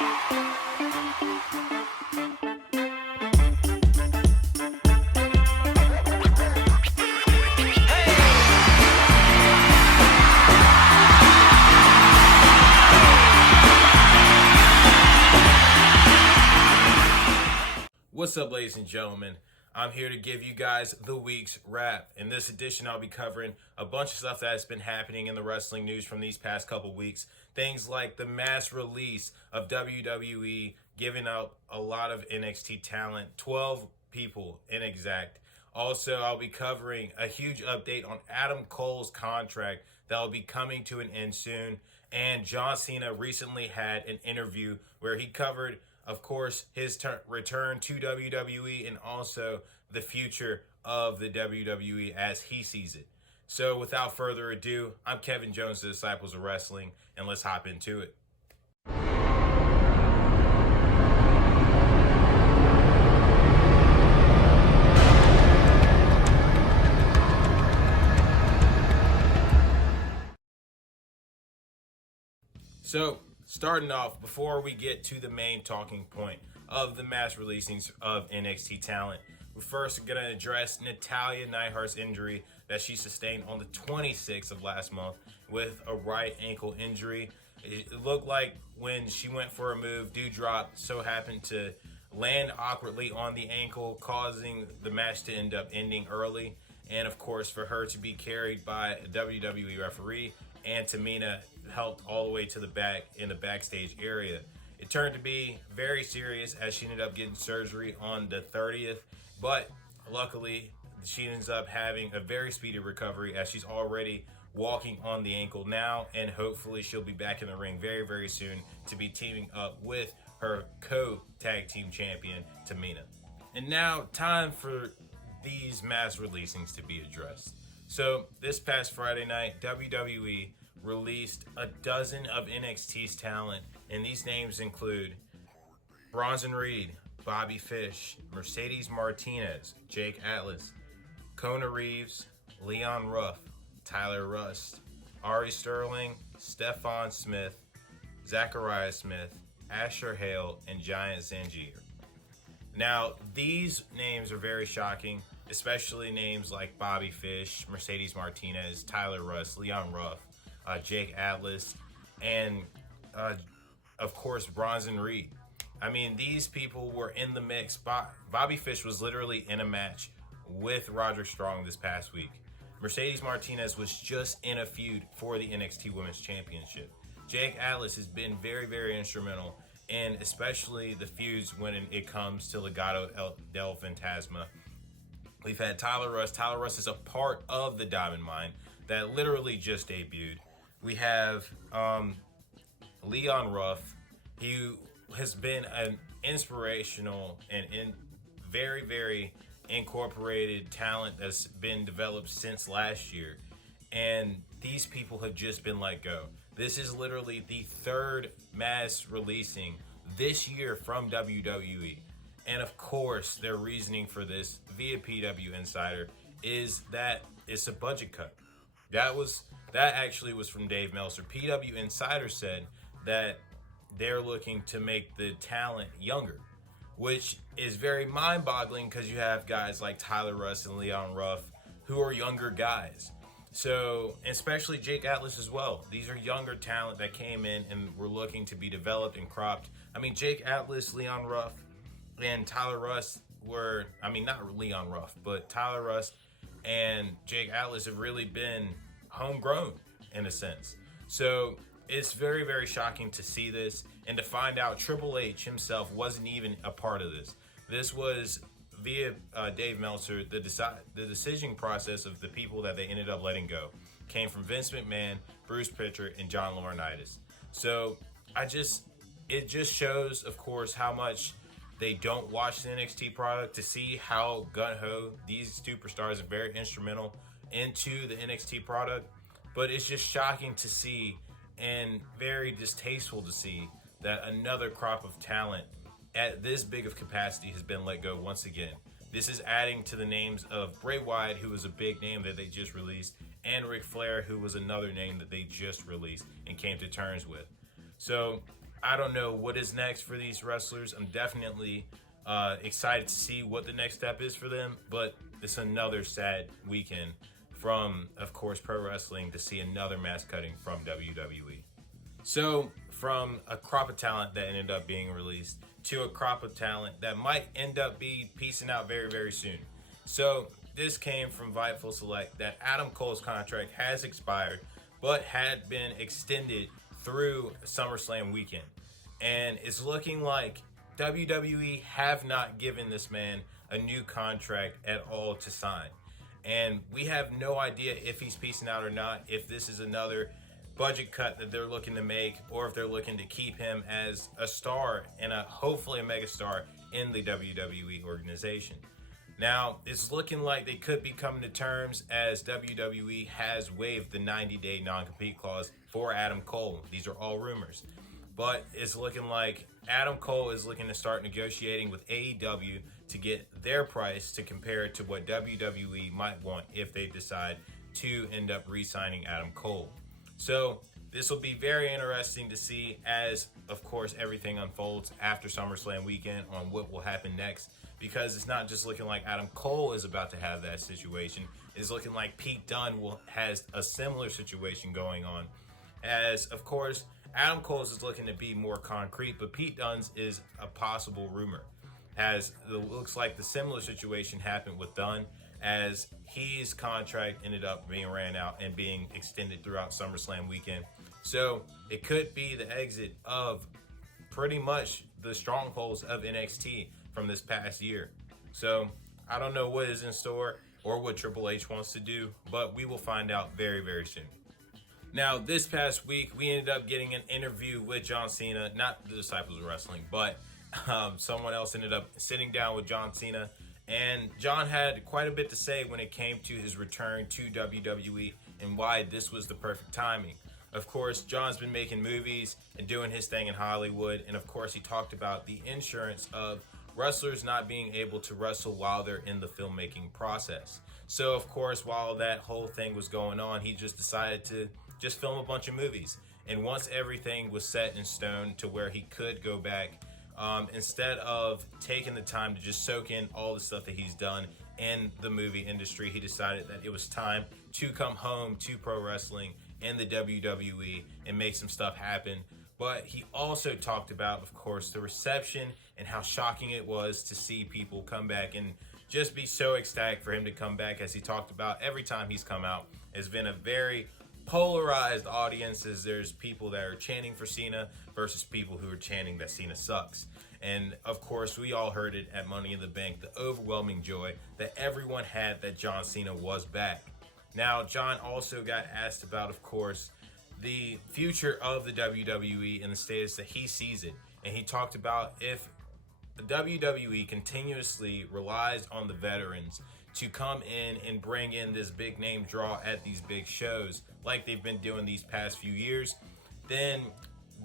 What's up, ladies and gentlemen? I'm here to give you guys the week's wrap. In this edition, I'll be covering a bunch of stuff that has been happening in the wrestling news from these past couple weeks. Things like the mass release of WWE giving out a lot of NXT talent, 12 people in exact. Also, I'll be covering a huge update on Adam Cole's contract that will be coming to an end soon. And John Cena recently had an interview where he covered, of course, his return to WWE and also the future of the WWE as he sees it. So without further ado, I'm Kevin Jones, the Disciples of Wrestling, and let's hop into it. So, starting off, before we get to the main talking point of the mass releasings of NXT talent, we're first going to address Natalya Neidhart's injury that she sustained on the 26th of last month with a right ankle injury. It looked like when she went for a move, Doudrop so happened to land awkwardly on the ankle, causing the match to end up ending early. And of course, for her to be carried by a WWE referee, and Tamina helped all the way to the back in the backstage area. It turned to be very serious as she ended up getting surgery on the 30th, but luckily she ends up having a very speedy recovery as she's already walking on the ankle now, and hopefully she'll be back in the ring very, very soon to be teaming up with her co-tag team champion, Tamina. And now, time for these mass releasings to be addressed. So, this past Friday night, WWE released a dozen of NXT's talent, and these names include Bronson Reed, Bobby Fish, Mercedes Martinez, Jake Atlas, Kona Reeves, Leon Ruff, Tyler Rust, Ari Sterling, Stephon Smith, Zachariah Smith, Asher Hale, and Giant Zangier. Now, these names are very shocking, especially names like Bobby Fish, Mercedes Martinez, Tyler Rust, Leon Ruff, Jake Atlas, and of course Bronson Reed. I mean, these people were in the mix. Bobby Fish was literally in a match with Roderick Strong this past week. Mercedes Martinez was just in a feud for the NXT Women's Championship. Jake Atlas has been very, very instrumental in especially the feuds when it comes to Legado del Fantasma. We've had Tyler Rust. Tyler Rust is a part of the Diamond Mine that literally just debuted. We have Leon Ruff, who has been an inspirational and very, very incorporated talent that's been developed since last year. And these people have just been let go. This is literally the third mass releasing this year from WWE. And of course, their reasoning for this via PW Insider is that it's a budget cut. That actually was from Dave Meltzer. PW Insider said that they're looking to make the talent younger, which is very mind-boggling because you have guys like Tyler Rust and Leon Ruff who are younger guys. So, especially Jake Atlas as well. These are younger talent that came in and were looking to be developed and cropped. I mean, Jake Atlas, Leon Ruff, and Tyler Rust not Leon Ruff, but Tyler Rust and Jake Atlas have really been homegrown in a sense. So it's very, very shocking to see this and to find out Triple H himself wasn't even a part of this. This was via Dave Meltzer. The decision process of the people that they ended up letting go came from Vince McMahon, Bruce Pritchard, and John Laurinaitis. So it just shows, of course, how much they don't watch the NXT product to see how gung-ho these superstars are very instrumental into the NXT product. But it's just shocking to see and very distasteful to see that another crop of talent at this big of capacity has been let go once again. This is adding to the names of Bray Wyatt, who was a big name that they just released, and Ric Flair, who was another name that they just released and came to terms with. So I don't know what is next for these wrestlers. I'm definitely excited to see what the next step is for them, but it's another sad weekend from, of course, pro wrestling to see another mass cutting from WWE. So, from a crop of talent that ended up being released to a crop of talent that might end up be piecing out very, very soon. So, this came from Fightful Select that Adam Cole's contract has expired, but had been extended through SummerSlam weekend. And it's looking like WWE have not given this man a new contract at all to sign. And we have no idea if he's piecing out or not, if this is another budget cut that they're looking to make, or if they're looking to keep him as a star and hopefully a megastar in the WWE organization. Now, it's looking like they could be coming to terms as WWE has waived the 90-day non-compete clause for Adam Cole. These are all rumors. But it's looking like Adam Cole is looking to start negotiating with AEW to get their price to compare it to what WWE might want if they decide to end up re-signing Adam Cole. So this will be very interesting to see as, of course, everything unfolds after SummerSlam weekend on what will happen next. Because it's not just looking like Adam Cole is about to have that situation. It's looking like Pete Dunne has a similar situation going on. As, of course, Adam Cole's is looking to be more concrete, but Pete Dunne's is a possible rumor. As it looks like the similar situation happened with Dunne, as his contract ended up being ran out and being extended throughout SummerSlam weekend. So it could be the exit of pretty much the strongholds of NXT from this past year. So I don't know what is in store or what Triple H wants to do, but we will find out very, very soon. Now, this past week, we ended up getting an interview with John Cena, not the Disciples of Wrestling, but someone else ended up sitting down with John Cena. And John had quite a bit to say when it came to his return to WWE and why this was the perfect timing. Of course, John's been making movies and doing his thing in Hollywood. And of course, he talked about the insurance of wrestlers not being able to wrestle while they're in the filmmaking process. So, of course, while that whole thing was going on, he just decided to just film a bunch of movies. And once everything was set in stone to where he could go back, instead of taking the time to just soak in all the stuff that he's done in the movie industry, he decided that it was time to come home to pro wrestling in the WWE and make some stuff happen. But he also talked about, of course, the reception and how shocking it was to see people come back and just be so ecstatic for him to come back. As he talked about, every time he's come out, it's been a very polarized audience, as there's people that are chanting for Cena versus people who are chanting that Cena sucks. And of course, we all heard it at Money in the Bank, the overwhelming joy that everyone had that John Cena was back. Now, John also got asked about, of course, the future of the WWE and the status that he sees it. And he talked about if the WWE continuously relies on the veterans to come in and bring in this big name draw at these big shows like they've been doing these past few years, then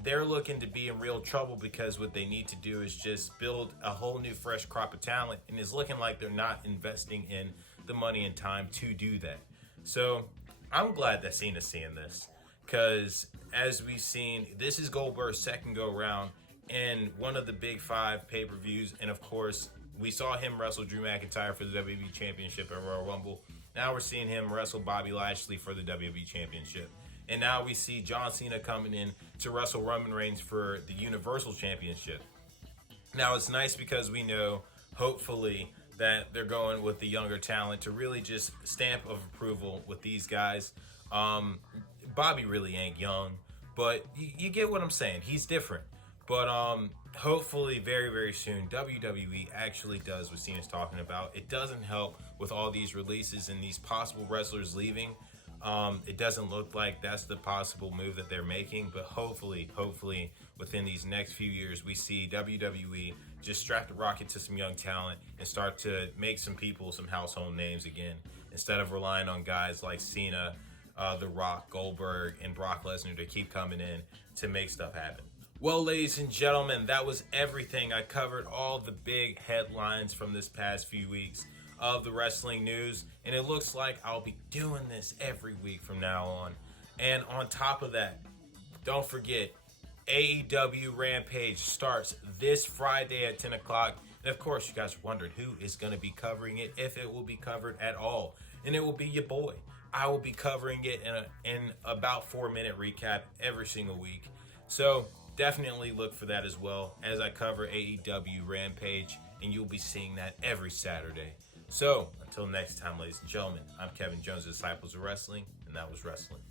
they're looking to be in real trouble, because what they need to do is just build a whole new fresh crop of talent, and it's looking like they're not investing in the money and time to do that. So I'm glad that Cena's seeing this, because as we've seen, this is Goldberg's second go round in one of the big 5 pay-per-views, and of course we saw him wrestle Drew McIntyre for the WWE Championship at Royal Rumble. Now we're seeing him wrestle Bobby Lashley for the WWE Championship. And now we see John Cena coming in to wrestle Roman Reigns for the Universal Championship. Now it's nice because we know, hopefully, that they're going with the younger talent to really just stamp of approval with these guys. Bobby really ain't young, but you get what I'm saying. He's different. But hopefully very, very soon, WWE actually does what Cena's talking about. It doesn't help with all these releases and these possible wrestlers leaving. It doesn't look like that's the possible move that they're making, but hopefully within these next few years, we see WWE just strap the rocket to some young talent and start to make some people some household names again, instead of relying on guys like Cena, The Rock, Goldberg, and Brock Lesnar to keep coming in to make stuff happen. Well, ladies and gentlemen, that was everything. I covered all the big headlines from this past few weeks of the wrestling news, and it looks like I'll be doing this every week from now on. And on top of that, don't forget, AEW Rampage starts this Friday at 10 o'clock. And of course, you guys wondered who is going to be covering it, if it will be covered at all. And it will be your boy. I will be covering it in about 4-minute recap every single week. So definitely look for that as well as I cover AEW Rampage. And you'll be seeing that every Saturday. So until next time, ladies and gentlemen, I'm Kevin Jones, Disciples of Wrestling. And that was wrestling.